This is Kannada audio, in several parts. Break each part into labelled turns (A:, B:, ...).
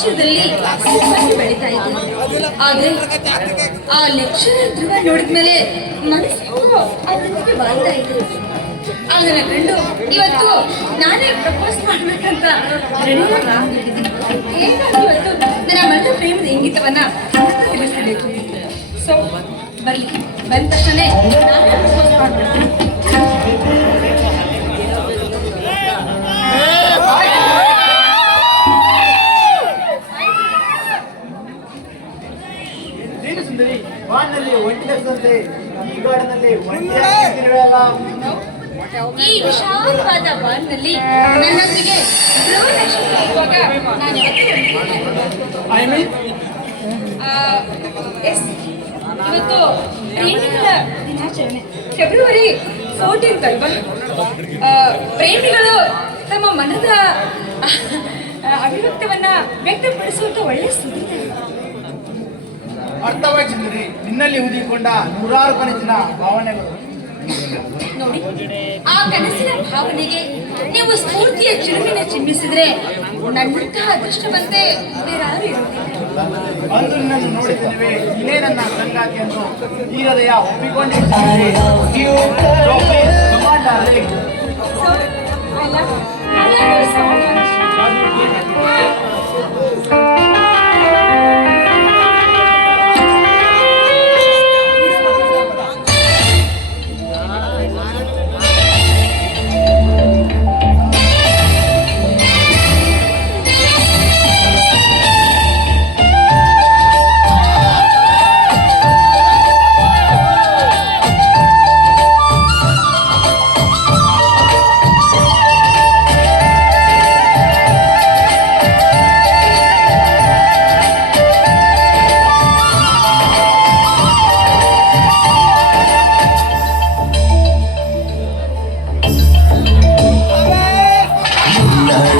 A: ಅಕ್ಷರದಲ್ಲಿ ಸಿಬ್ಬಂದಿ ಬೆಳೀತಾ ಇದ್ದೀನಿ. ಆದ್ರೆ ಆ ಲೆಕ್ಚರರ್ ಧ್ರುವ ನೋಡಿದ್ಮೇಲೆ ಮನಸ್ಸು ಅದಕ್ಕೆ ಬಾಳ್ತಾ ಇತ್ತು. ಅದನ್ನ ಕಂಡು, ಇವತ್ತು ನಾನೇ ಪ್ರಪೋಸ್ ಮಾಡ್ಬೇಕಂತ ಇವತ್ತು ನನ್ನ ಮನದ ಪ್ರೇಮದ ಇಂಗಿತವನ್ನ ತಿಳಿಸಬೇಕು ಸೊ ಬರ್ಲಿ. ಬಂದ ತಕ್ಷಣ ನಾನೇ ಪ್ರಪೋಸ್ ಮಾಡ್ಬಿಡ್ತೀನಿ
B: ನೀನು ಸುಂದರಿ ಬಾನಲ್ಲಿ ಒಂಟಿದಂತೆ ಈ ಗಾಡಿನಲ್ಲಿ ಒಂಟಿಯಾಗಿರುವಲ್ಲ
A: ಈ ವಿಶಾಲವಾದ ಬಾಲ್ನಲ್ಲಿ ನನ್ನೊಂದಿಗೆ
B: ಐ ಮೀನ್
A: ಎಸ್ ಇವತ್ತು ಪ್ರೇಮಿಗಳ ದಿನಾಚರಣೆ. ಫೆಬ್ರವರಿ ಫೋರ್ಟೀನ್ತ್ ಅಲ್ವಾ? ಪ್ರೇಮಿಗಳು ತಮ್ಮ ಮನದ ಅಭಿವ್ಯಕ್ತವನ್ನ ವ್ಯಕ್ತಪಡಿಸುವಂತ ಒಳ್ಳೆ ಸುದ್ದಿ
B: ಅರ್ಥವಾಯ್ತು ಸುಂದರಿ ನಿನ್ನಲ್ಲಿ ಉದಿಕೊಂಡ ನೂರಾರು ಕನಸಿನ ಭಾವನೆಗಳು.
A: ನೋಡಿ ಆ ಕನಸಿನ ಭಾವನೆಗೆ ನೀವು ಸ್ಫೂರ್ತಿಯ ಚಿರುಮಿನ ಚಿಮ್ಮಿಸಿದ್ರೆ ನನ್ನಂತಹ ಅದೃಷ್ಟವಂತೆ ಬೇರಾರು ಇರುವುದಿಲ್ಲ.
B: ಅಂದು ನಿನ್ನನ್ನು ನೋಡಿದ್ದೇನೆ ಇದೇ ನನ್ನ ಸಂಗಾತಿ ಎಂದು ಈ ಹೃದಯ ಒಪ್ಪಿಕೊಂಡಿದ್ದೇನೆ.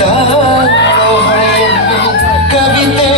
C: tanto en
B: mí